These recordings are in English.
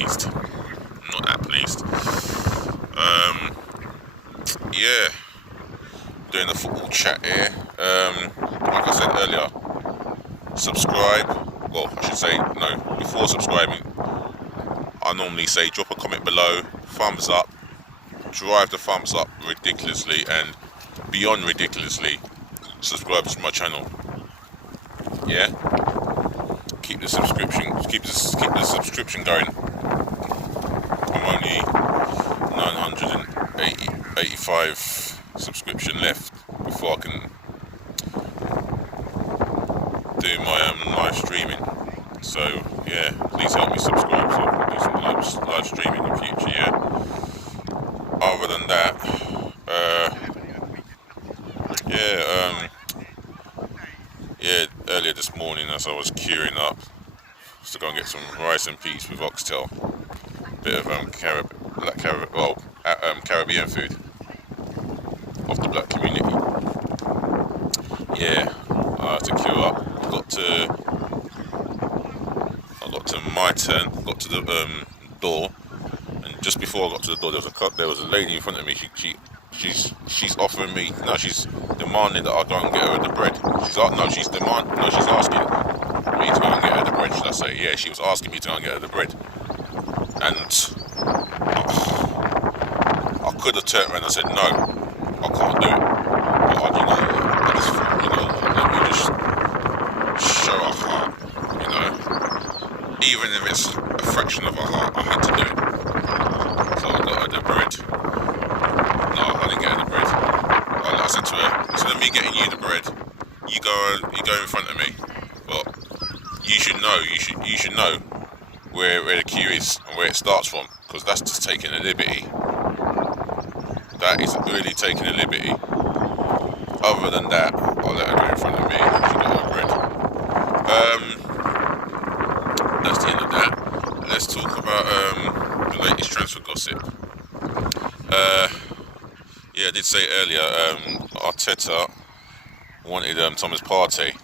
pleased. Not that pleased. Yeah, doing a football chat here. Like I said earlier, subscribe. Well, I should say no. Before subscribing, I normally say drop a comment below, thumbs up, drive the thumbs up ridiculously and beyond ridiculously. Subscribe to my channel. Yeah. Keep the subscription going. I'm only 985 subscription left before I can do my live streaming. So yeah, please help me subscribe so I can do some live streaming in the future. Yeah. Other than that, earlier this morning as I was queuing up to go and get some rice and peas with oxtail, bit of Caribbean food of the black community. Yeah, I had to queue up. I got to my turn. Got to the door, and just before I got to the door, there was a lady in front of me. She's offering me. No, she's demanding that I go and get her the bread. She's asking me to go and get her the bread. Should I say? Yeah, she was asking me to go and get her the bread, and I could have turned around and said no, I can't do it. But I just thought, let me just show a heart, even if it's a fraction of a heart, I had to do it. So I got her the bread. No, I didn't get her the bread. I said to her, instead of me getting you the bread, you go in front of me. But you should know where the queue is and where it starts from, because that's just taking a liberty. That is really taking a liberty. Other than that, I'll let her go in front of me. She got her bread. That's the end of that. Let's talk about the latest transfer gossip. Yeah, I did say earlier, Arteta wanted Thomas Partey,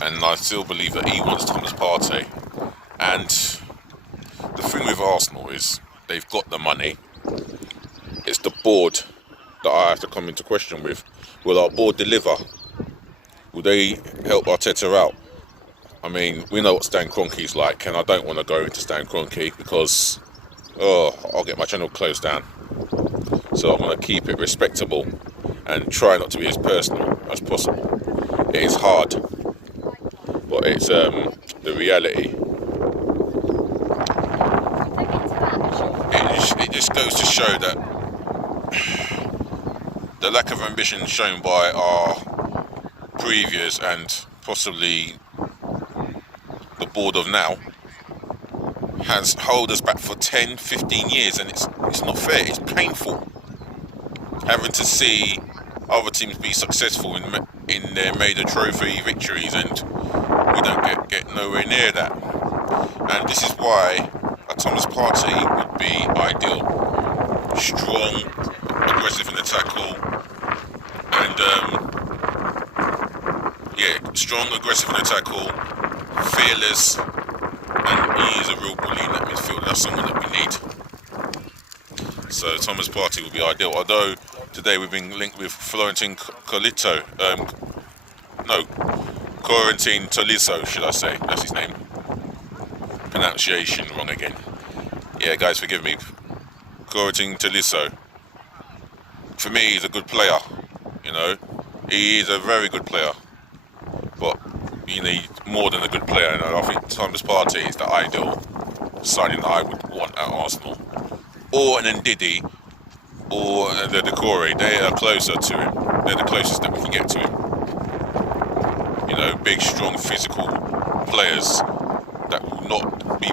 and I still believe that he wants Thomas Partey. And the thing with Arsenal is they've got the money. It's the board that I have to come into question with. Will our board deliver? Will they help Arteta out? I mean, we know what Stan Kroenke's like, and I don't want to go into Stan Kroenke because, I'll get my channel closed down. So I'm going to keep it respectable and try not to be as personal as possible. It is hard, but it's the reality. It just goes to show that the lack of ambition shown by our previous and possibly the board of now has held us back for 10, 15 years, and it's not fair. It's painful having to see other teams be successful in their major trophy victories, and we don't get nowhere near that. And this is why a Thomas Partey would be ideal. Strong, aggressive in the tackle, and strong, aggressive in the tackle, fearless, and he is a real bully in that midfield. That's someone that we need. So Thomas Partey would be ideal. Although today we've been linked with Florentin Corentin Tolisso, should I say? That's his name. Pronunciation wrong again. Yeah, guys, forgive me. Corentin Tolisso. For me, he's a good player. He is a very good player. But you need more than a good player. And I think Thomas Partey is the ideal signing that I would want at Arsenal. Or an Ndidi, or the Decore. They are closer to him. They're the closest that we can get to him. Big, strong, physical players that will not be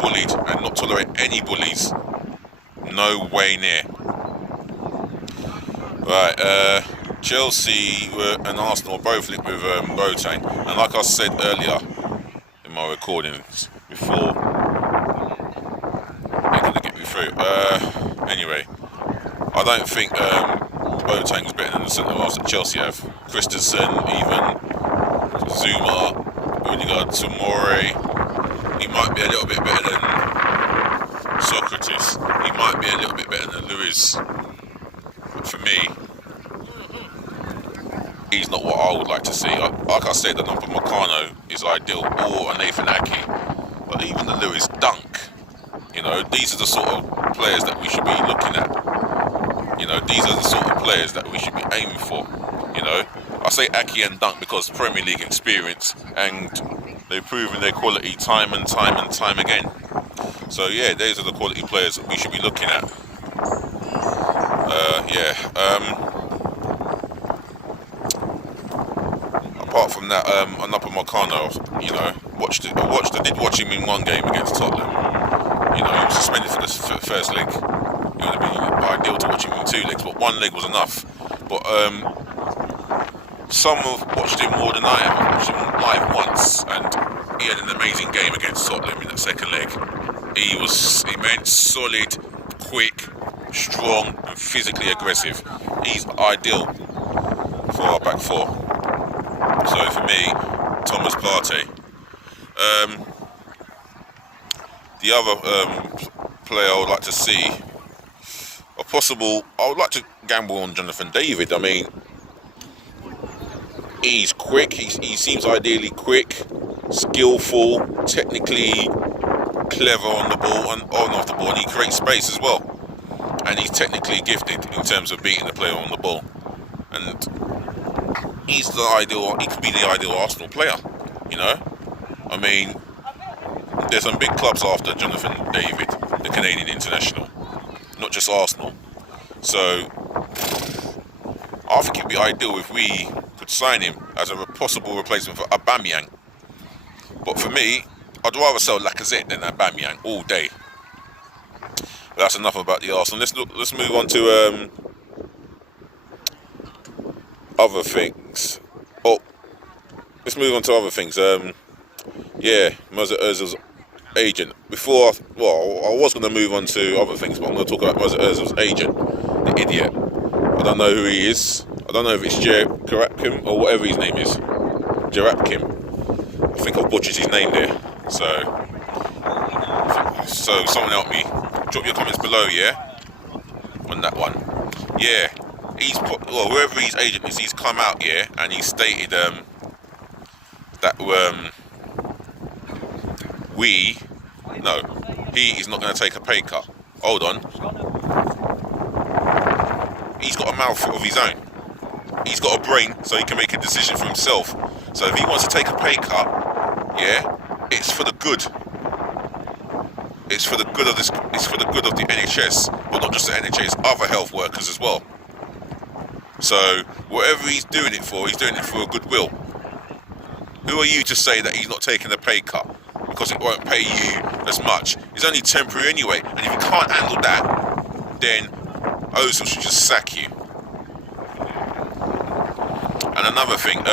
bullied and not tolerate any bullies. No way near. Right, Chelsea and Arsenal are both linked with Boateng, and like I said earlier in my recordings before, they're going to get me through. Anyway, I don't think Boateng's better than the centre-halves that Chelsea have. Christensen, even Zuma, Odegaard, Tomori, he might be a little bit better than Socrates. He might be a little bit better than Lewis. But for me, he's not what I would like to see. Like I said, the number Meccano is ideal, or a Nathan Ake. But even the Lewis Dunk, these are the sort of players that we should be looking at. These are the sort of players that we should be aiming for. I say Ake and Dunk because Premier League experience, and they've proven their quality time and time and time again. So yeah, those are the quality players that we should be looking at. Apart from that, Anapa Meccano, I did watch him in one game against Tottenham. He was suspended for the first leg. It would have been ideal to watch him in 2 legs, but 1 leg was enough. But some have watched him more than I have. I watched him live once, and he had an amazing game against Tottenham in that second leg. He was immense, solid, quick, strong, and physically aggressive. He's ideal for our back four. So for me, Thomas Partey. The other player I would like to see, or possible, I would like to gamble on Jonathan David. I mean, he's quick. He seems ideally quick, skillful, technically clever on the ball and on off the ball, and he creates space as well. And he's technically gifted in terms of beating the player on the ball. And he could be the ideal Arsenal player, I mean, there's some big clubs after Jonathan David, the Canadian international, not just Arsenal. So I think it'd be ideal if we could sign him as a possible replacement for Aubameyang. But for me, I'd rather sell Lacazette than Aubameyang all day. But that's enough about the Arsenal. Let's move on to other things. Let's move on to other things. Mesut Ozil's agent. I was going to move on to other things, but I'm going to talk about Mesut Ozil's agent, the idiot. I don't know who he is. I don't know if it's Reppin or whatever his name is. Reppin. I think I've butchered his name there. So someone help me. Drop your comments below, on that one. Whoever his agent is, he's come out, and he stated that he is not going to take a pay cut. Hold on. He's got a mouth of his own. He's got a brain, so he can make a decision for himself. So if he wants to take a pay cut, it's for the good. It's for the good of the NHS, but not just the NHS, other health workers as well. So whatever he's doing it for a goodwill. Who are you to say that he's not taking a pay cut? Because it won't pay you as much. It's only temporary anyway. And if you can't handle that, then Ozil should just sack you. And another thing,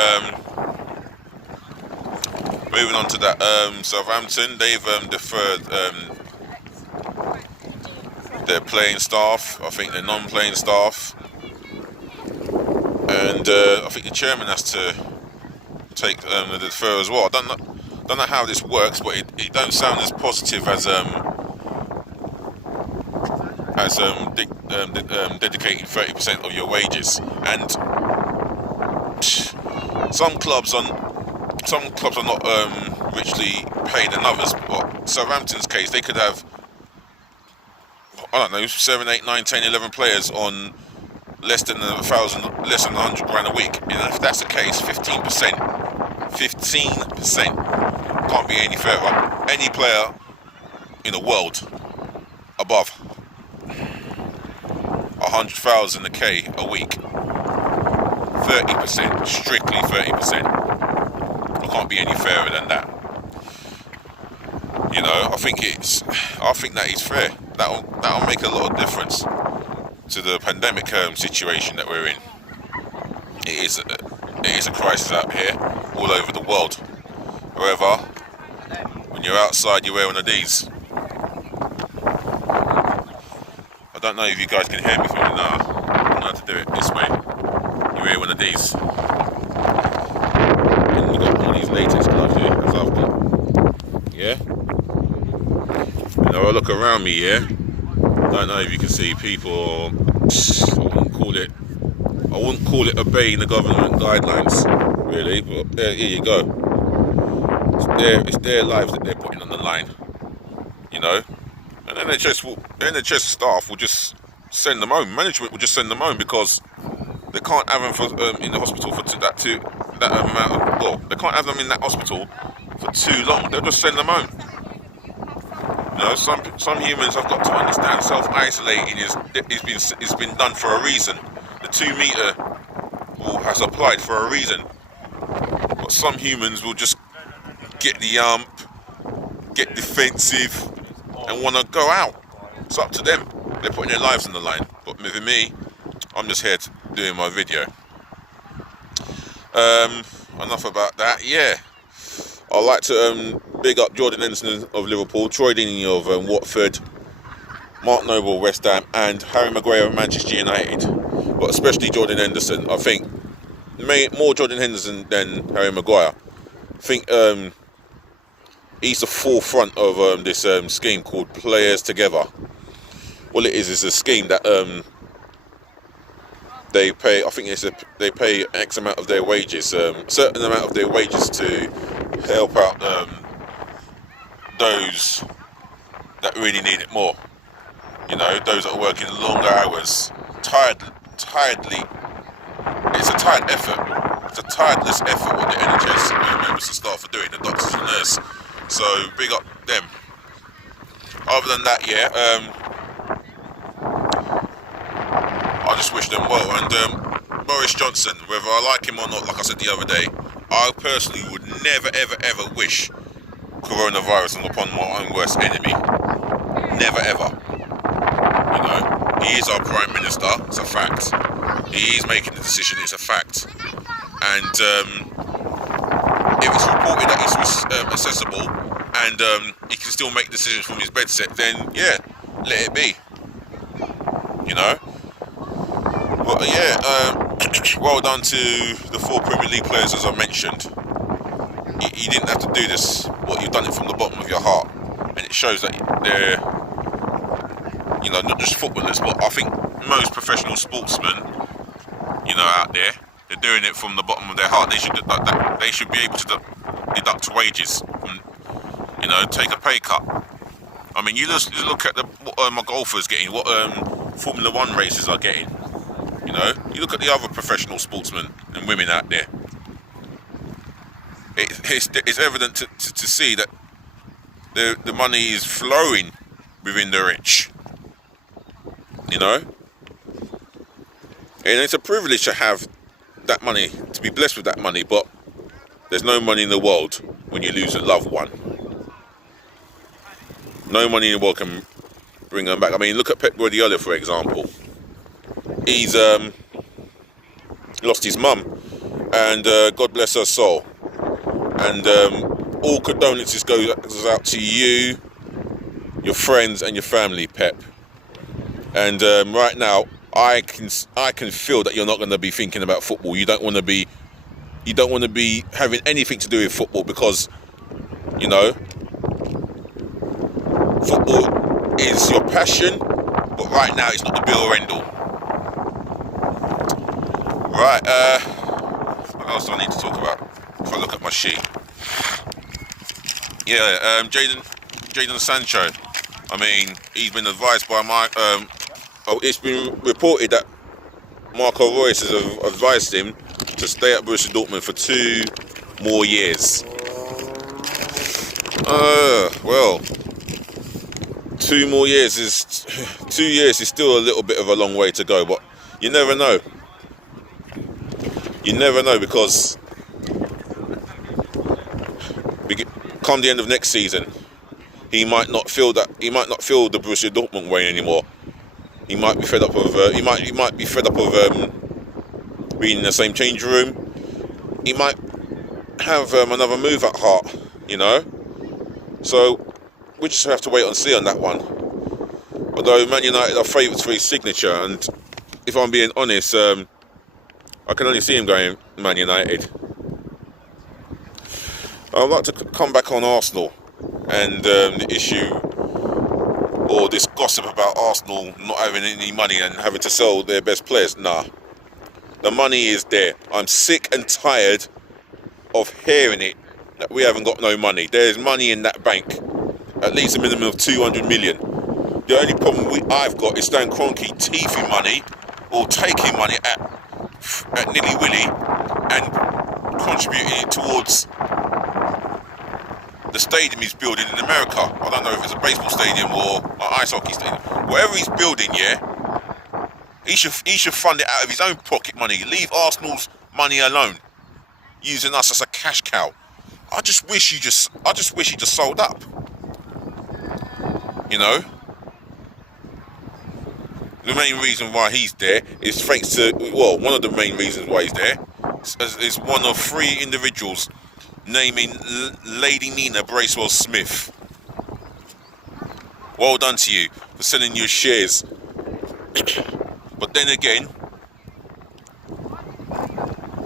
moving on to that, Southampton, they've deferred their playing staff, I think their non-playing staff. And I think the chairman has to take the defer as well. I don't know how this works, but it don't sound as positive as dedicating 30% of your wages. And some clubs are not richly paid than others. But Southampton's case, they could have 7, 8, 9, 10, 11 players on less than 100 grand a week. And if that's the case, 15% can't be any further. Any player in the world above 100,000 a week, 30%, strictly 30%. It can't be any fairer than that. I think that is fair. That'll make a lot of difference to the pandemic situation that we're in. It is a crisis out here, all over the world. However, when you're outside, you wear one of these. I don't know if you guys can hear me from now. I don't know how to do it this way. You wear one of these. And you got one of these latex gloves here, as I've got. Yeah? look around me, yeah. I don't know if you can see people. I wouldn't call it obeying the government guidelines, really. But here you go. It's their lives that they're putting on the line, you know. And NHS staff will just send them home. Management will just send them home because they can't have them in the hospital for that amount of. Well, they can't have them in that hospital for too long. They'll just send them home. You know, some humans have got to understand self-isolating is been done for a reason. The 2-meter rule has applied for a reason. But some humans will just get the get defensive, and want to go out. It's up to them. They're putting their lives on the line. But with me, I'm just here doing my video. Enough about that. Yeah, I'd like to big up Jordan Henderson of Liverpool, Troy Deeney of Watford, Mark Noble West Ham, and Harry Maguire of Manchester United. But especially Jordan Henderson. I think more Jordan Henderson than Harry Maguire. I think he's the forefront of this scheme called Players Together. All it is a scheme that they pay. I think they pay X amount of their wages, certain amount of their wages to help out those that really need it more. You know, those that are working longer hours, tiredly. It's a tired effort. It's a tireless effort what the NHS members and staff are doing, the doctors and nurses. So big up them. Other than that, yeah, I just wish them well. And Boris Johnson, whether I like him or not, like I said the other day, I personally would never, ever, ever wish coronavirus upon my own worst enemy. Never, ever. You know, he is our Prime Minister, it's a fact. He is making the decision, it's a fact. And if it's reported that he's accessible and he can still make decisions from his bedsit, then yeah, let it be. You know? But yeah, well done to the 4 Premier League players, as I mentioned. You didn't have to do this, you've done it from the bottom of your heart. And it shows that they're, you know, not just footballers, but I think most professional sportsmen, you know, out there, they're doing it from the bottom of their heart. They should be able to deduct wages, you know, take a pay cut. I mean, you just look at what my golfers getting, what Formula 1 racers are getting. You know, you look at the other professional sportsmen and women out there. It's evident to see that the money is flowing within the rich. You know, and it's a privilege to have that money, to be blessed with that money, but there's no money in the world when you lose a loved one. No money in the world can bring them back. I mean, look at Pep Guardiola, for example. He's lost his mum, and God bless her soul. And all condolences goes out to you, your friends, and your family, Pep. And right now, I can feel that you're not going to be thinking about football. You don't want to be having anything to do with football because, you know, football is your passion, but right now it's not the be all or end all. Right, what else do I need to talk about? If I look at my sheet. Yeah, Jadon Sancho. I mean, he's been advised by it's been reported that Marco Reus has advised him to stay at Borussia Dortmund for 2 more years. Well, 2 more years is 2 years is still a little bit of a long way to go, but you never know. You never know, because come the end of next season, he might not feel the Borussia Dortmund way anymore. He might be fed up of being in the same changing room. He might have another move at heart, you know. So we just have to wait and see on that one. Although Man United are favourites for his signature, and if I'm being honest, I can only see him going Man United. I'd like to come back on Arsenal and the issue or this gossip about Arsenal not having any money and having to sell their best players. Nah, the money is there. I'm sick and tired of hearing it that we haven't got no money. There's money in that bank, at least a minimum of 200 million. The only problem I've got is Stan Kroenke teething money or taking money at Nilly Willy and contributing it towards the stadium he's building in America. I don't know if it's a baseball stadium or an ice hockey stadium. Whatever he's building, yeah, he should fund it out of his own pocket money. Leave Arsenal's money alone, using us as a cash cow. I just wish he just sold up. You know, the main reason why he's there is thanks to, well, one of the main reasons why he's there is one of 3 individuals naming Lady Nina Bracewell-Smith. Well done to you for selling your shares. But then again,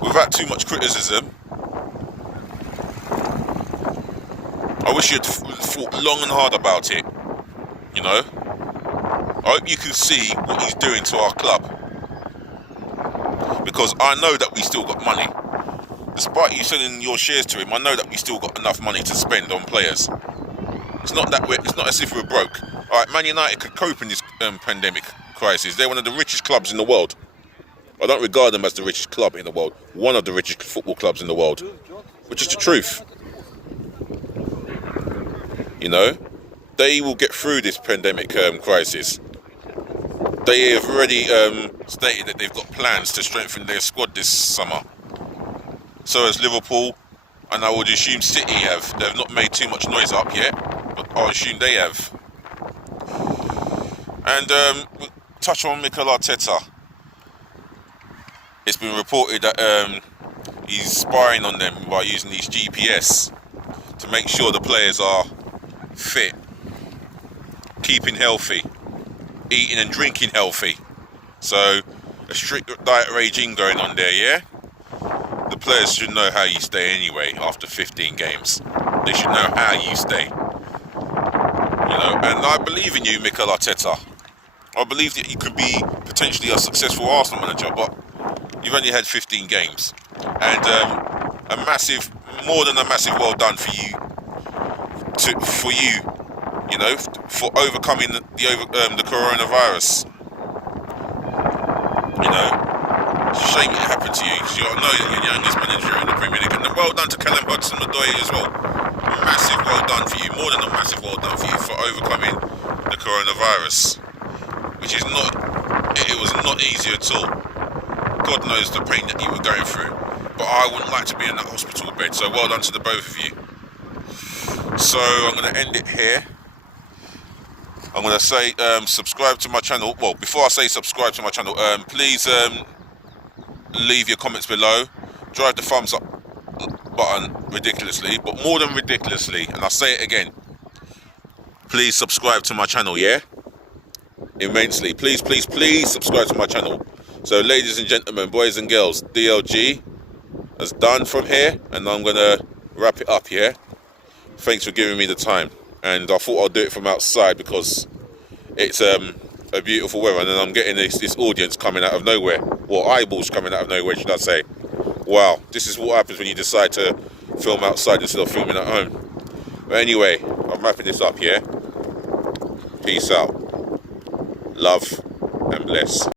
without too much criticism, I wish you'd thought long and hard about it. You know, I hope you can see what he's doing to our club, because I know that we still got money. Despite you selling your shares to him, I know that we still got enough money to spend on players. It's not as if we're broke. All right, Man United could cope in this pandemic crisis. They're one of the richest clubs in the world. I don't regard them as the richest club in the world. One of the richest football clubs in the world, which is the truth. You know, they will get through this pandemic crisis. They have already stated that they've got plans to strengthen their squad this summer. So has Liverpool, and I would assume City have. They've not made too much noise up yet, but I assume they have. And we'll touch on Mikel Arteta. It's been reported that he's spying on them by using his GPS to make sure the players are fit, keeping healthy, eating and drinking healthy. So a strict diet regime going on there, yeah? The players should know how you stay anyway after 15 games. They should know how you stay. You know, and I believe in you, Mikel Arteta. I believe that you could be potentially a successful Arsenal manager, but you've only had 15 games. And more than a massive well done for you, you know, for overcoming the coronavirus. You know, it's a shame it happened to you, because you know that you're the youngest manager in the Premier League. And well done to Callum Hudson-Odoi as well. Massive well done for you, more than a massive well done for you for overcoming the coronavirus, which is it was not easy at all. God knows the pain that you were going through, but I wouldn't like to be in that hospital bed. So well done to the both of you. So I'm going to end it here. I'm going to say subscribe to my channel. Well, before I say subscribe to my channel, please leave your comments below. Drive the thumbs up button ridiculously, but more than ridiculously, and I'll say it again, please subscribe to my channel, yeah? Immensely. Please, please, please subscribe to my channel. So ladies and gentlemen, boys and girls, DLG has done from here, and I'm going to wrap it up, yeah? Thanks for giving me the time. And I thought I'd do it from outside because it's a beautiful weather, and then I'm getting this audience coming out of nowhere, or eyeballs coming out of nowhere, should I say. Wow, this is what happens when you decide to film outside instead of filming at home. But anyway, I'm wrapping this up, yeah? Peace out. Love and bless.